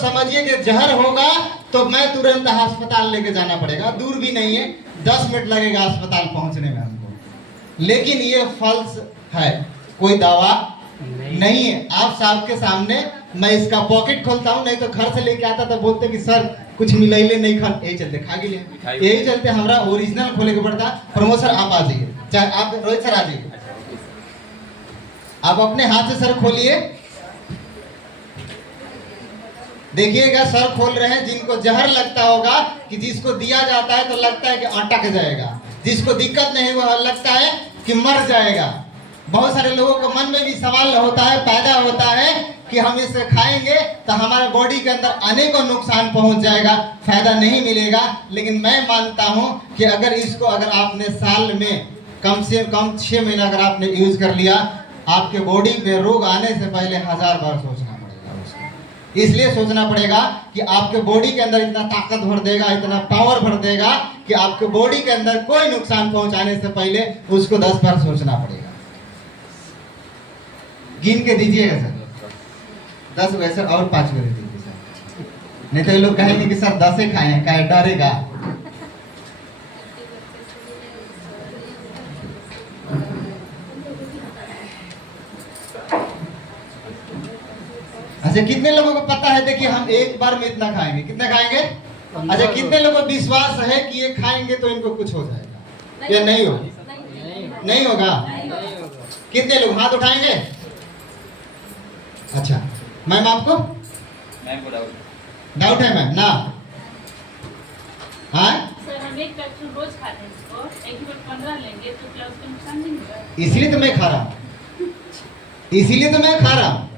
समझिए कि जहर होगा तो मैं तुरंत अस्पताल लेके जाना पड़ेगा, दूर भी नहीं है, 10 मिनट लगेगा अस्पताल पहुंचने में हमको। लेकिन ये फल्स है, कोई दवा नहीं है। आप साहब के सामने मैं इसका पॉकेट खोलता हूँ, नहीं तो घर से लेके आता तो बोलते कि सर कुछ मिलाइले नहीं खा, यही चलते खा के लिए, यही चलते हमारा ओरिजिनल खोले के पड़ता। प्रमोद सर आप आ जाइए, चाहे आप रोहित सर आ जाइए, आप अपने हाथ से सर खोलिए, देखिएगा सर खोल रहे हैं। जिनको जहर लगता होगा कि जिसको दिया जाता है तो लगता है कि अटक जाएगा, जिसको दिक्कत नहीं हुआ लगता है कि मर जाएगा। बहुत सारे लोगों के मन में भी सवाल होता है, पैदा होता है कि हम इसे खाएंगे तो हमारे बॉडी के अंदर अनेकों नुकसान पहुंच जाएगा, फायदा नहीं मिलेगा। लेकिन मैं मानता हूं कि अगर इसको अगर आपने साल में कम से कम 6 महीना अगर आपने यूज कर लिया, आपके बॉडी में रोग आने से पहले 1000 बार सोचना पड़ेगा उसको। इसलिए सोचना पड़ेगा कि आपके बॉडी के अंदर इतना ताकत भर देगा, इतना पावर भर देगा कि आपके बॉडी के अंदर कोई नुकसान पहुंचाने से पहले उसको 10 बार सोचना पड़ेगा। गिन के दीजिएगा सर, 10 वैसे और 5 दे दीजिए सर, नहीं तो ये लोग कहेंगे कि सर 10 ही खाए हैं, क्या डरेगा। अच्छा कितने लोगों को पता है, देखिए हम एक बार में इतना खाएंगे, कितना खाएंगे? अच्छा कितने लोगों को विश्वास है कि ये खाएंगे तो इनको कुछ हो जाएगा या नहीं होगा? नहीं होगा। कितने लोग हाथ उठाएंगे? अच्छा मैम आपको डाउट है मैम ना? हाँ सर हम एक कैप्सूल रोज खाते हैं, इसको एक बार 15 लेंगे तो क्या उसका नुकसान नहीं होगा? इसलिए तो मैं खा रहा हूँ, इसीलिए तो मैं खा रहा हूँ।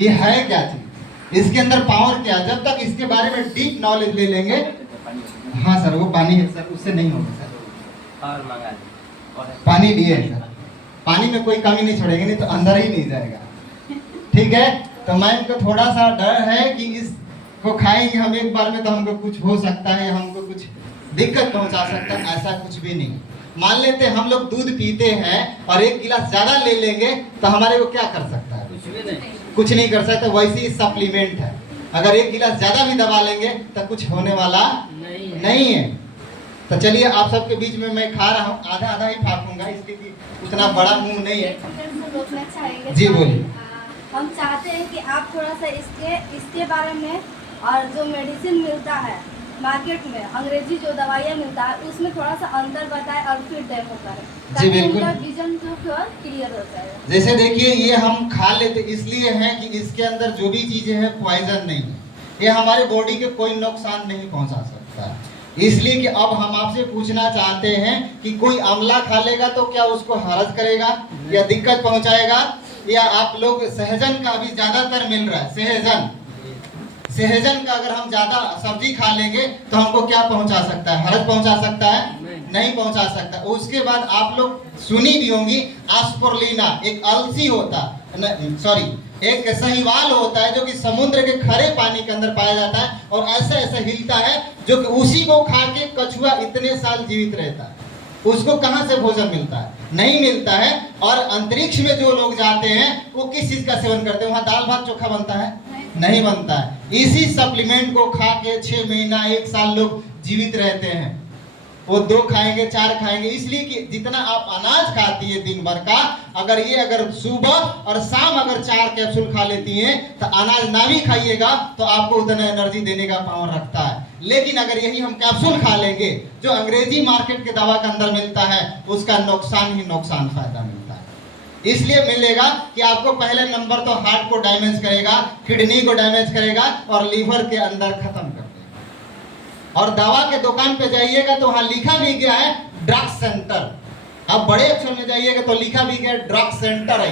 ये है क्या चीज, इसके अंदर पावर क्या? जब तक इसके बारे में डीप नॉलेज ले लेंगे। हाँ सर वो पानी है सर, उससे नहीं होगा सर, और मंगा पानी लिए सर, पानी में कोई कमी नहीं छोड़ेंगे, नहीं तो अंदर ही नहीं जाएगा। ठीक है, तो मैम को थोड़ा सा डर है कि इसको खाएंगे हम एक बार में तो हमको कुछ हो सकता है, हमको कुछ दिक्कत पहुंचा सकता है। ऐसा कुछ भी नहीं। मान लेते हैं हम लोग दूध पीते हैं और 1 गिलास ज्यादा ले लेंगे तो हमारे को क्या कर सकता है? कुछ नहीं कर सकता। वैसे ही सप्लीमेंट है, अगर 1 गिलास ज्यादा भी दबा लेंगे तो कुछ होने वाला नहीं है। तो चलिए आप सबके बीच में मैं खा रहा हूँ, आधा आधा ही फाकूंगा, इसलिए उतना बड़ा मुंह नहीं है। जी बोलिए। हम चाहते हैं कि आप थोड़ा सा इसके बारे में, और जो मेडिसिन मिलता है मार्केट में, अंग्रेजी जो दवाइयाँ मिलता है उसमें थोड़ा सा अंतर बताएं और फिर डेमो करें, ताकि उनका विजन जो क्लियर हो जाए। जैसे देखिए ये हम खा लेते इसलिए हैं कि इसके अंदर जो भी चीजें हैं पॉइजन नहीं है, ये हमारे बॉडी के कोई नुकसान नहीं पहुंचा सकता। इसलिए कि अब हम आपसे पूछना चाहते हैं कि कोई आंवला खा लेगा तो क्या उसको हर्ज करेगा या दिक्कत पहुंचाएगा? या आप लोग सहजन का अभी ज्यादातर मिल रहा है, सहजन का अगर हम ज्यादा सब्जी खा लेंगे तो हमको क्या पहुंचा सकता है? हर्ज पहुंचा सकता है? नहीं पहुंचा सकता। उसके बाद आप लोग सुनी भी होंगी आस्पोर्लिना, एक अलसी होता सॉरी एक सहीवाल होता है जो कि समुद्र के खरे पानी के अंदर पाया जाता है और ऐसे ऐसे हिलता है, जो कि उसी को खा के कछुआ इतने साल जीवित रहता है। उसको कहां से भोजन मिलता है? नहीं मिलता है। और अंतरिक्ष में जो लोग जाते हैं वो किस चीज का सेवन करते हैं? वहां दाल भात चोखा बनता है? नहीं बनता है। इसी सप्लीमेंट को खा के 6 महीना 1 साल लोग जीवित रहते हैं। वो 2 खाएंगे 4 खाएंगे, इसलिए कि जितना आप अनाज खाती है दिन भर का, अगर सुबह और शाम अगर 4 कैप्सूल खा लेती हैं तो अनाज ना भी खाइएगा तो आपको उतना एनर्जी देने का पावर रखता है। लेकिन अगर यही हम कैप्सूल खा लेंगे जो अंग्रेजी मार्केट के दवा के अंदर मिलता है, उसका नुकसान ही नुकसान, फायदा मिलता है। इसलिए मिलेगा कि आपको पहले नंबर तो हार्ट को डैमेज करेगा, किडनी को डैमेज करेगा और लीवर के अंदर खत्म कर देगा। और दवा के दुकान पे जाइएगा तो वहां लिखा भी गया है ड्रग सेंटर, अब बड़े अक्षर में जाइएगा तो लिखा भी गया ड्रग सेंटर है,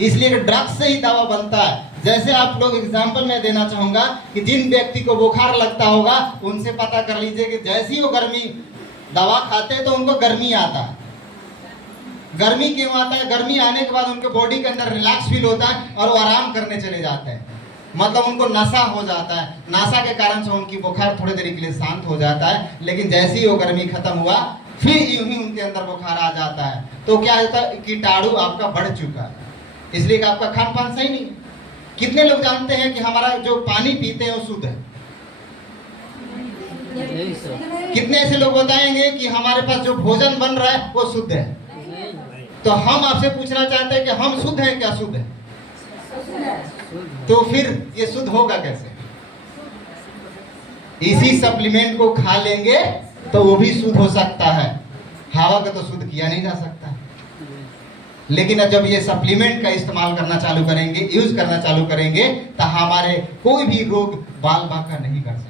इसलिए कि ड्रग से ही दवा बनता है। जैसे आप लोग एग्जाम्पल में देना चाहूंगा कि जिन व्यक्ति को बुखार लगता होगा उनसे पता कर लीजिए कि जैसी वो गर्मी दवा खाते हैं तो उनको गर्मी आता है। गर्मी क्यों आता है? गर्मी आने के बाद उनके बॉडी के अंदर रिलैक्स फील होता है और वो आराम करने चले जाते हैं, मतलब उनको नशा हो जाता है। नशा के कारण से उनकी बुखार थोड़ी देर के लिए शांत हो जाता है, लेकिन जैसे ही वो गर्मी खत्म हुआ फिर यूं ही उनके अंदर बुखार आ जाता है। तो क्या होता है? कीटाणु आपका बढ़ चुका है, इसलिए कि आपका खान पान सही नहीं है। कितने लोग जानते हैं कि हमारा जो पानी पीते हैं वो शुद्ध है? कितने ऐसे लोग बताएंगे कि हमारे पास जो भोजन बन रहा है वो शुद्ध है? तो हम आपसे पूछना चाहते हैं कि हम शुद्ध हैं क्या अशुद्ध है? तो फिर ये शुद्ध होगा कैसे? इसी सप्लीमेंट को खा लेंगे तो वो भी शुद्ध हो सकता है। हवा को तो शुद्ध किया नहीं जा सकता, लेकिन जब ये सप्लीमेंट का इस्तेमाल करना चालू करेंगे, यूज करना चालू करेंगे, तो हमारे कोई भी रोग बाल बांका नहीं कर सकता।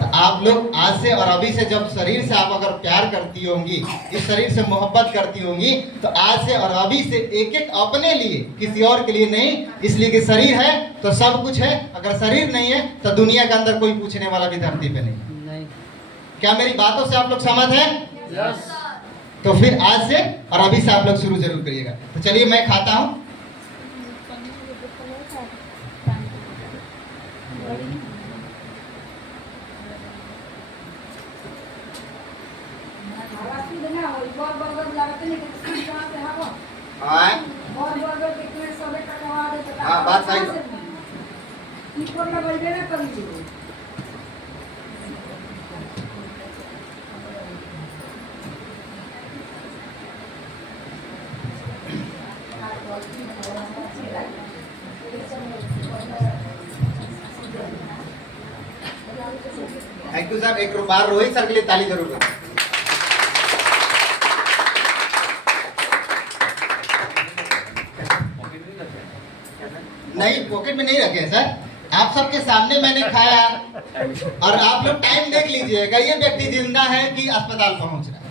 तो आप लोग आज से और अभी से जब शरीर से आप अगर प्यार करती होंगी, इस शरीर से मोहब्बत करती होंगी, तो आज से और अभी से एक एक अपने लिए, किसी और के लिए नहीं। इसलिए कि शरीर है तो सब कुछ है, अगर शरीर नहीं है तो दुनिया के अंदर कोई पूछने वाला भी धरती पे नहीं। क्या मेरी बातों से आप लोग सहमत हैं? तो फिर आज से और अभी से आप लोग शुरू जरूर करिएगा। तो चलिए मैं खाता हूँ। हाँ, बात सही है। Thank you sir. एक बार रोहित सर के लिए ताली जरूर करें। नहीं, पॉकेट में नहीं रखे सर, आप सबके सामने मैंने खाया। और आप लोग टाइम देख लीजिएगा, ये व्यक्ति जिंदा है कि अस्पताल पहुंच रहा है।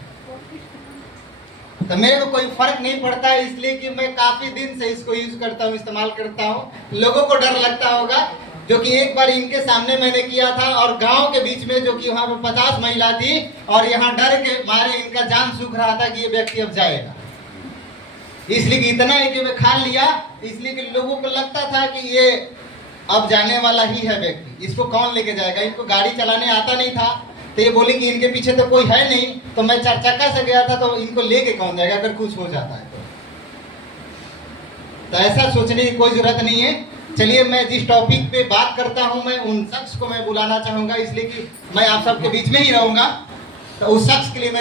तो मेरे को कोई फर्क नहीं पड़ता है, इसलिए कि मैं काफी दिन से इसको यूज करता हूँ, इस्तेमाल करता हूँ। लोगों को डर लगता होगा, जो कि एक बार इनके सामने मैंने किया था और गांव के बीच में, जो कि वहां पे 50 महिला थी और यहाँ डर के मारे इनका जान सूख रहा था कि ये व्यक्ति अब जाएगा। इसलिए कि इतना है कि मैं खा लिया, इसलिए कि लोगों को लगता था कि ये अब जाने वाला ही है व्यक्ति, इसको कौन लेके जाएगा। इनको गाड़ी चलाने आता नहीं था, तो ये बोले कि इनके पीछे तो कोई है नहीं, तो मैं 4 चक्का से गया था, तो इनको लेके कौन जाएगा अगर कुछ हो जाता है तो ऐसा सोचने की कोई जरूरत नहीं है। चलिए मैं जिस टॉपिक पे बात करता हूं, मैं उन शख्स को मैं बुलाना चाहूंगा, इसलिए कि मैं आप सबके बीच में ही रहूंगा। तो उस शख्स के लिए मैं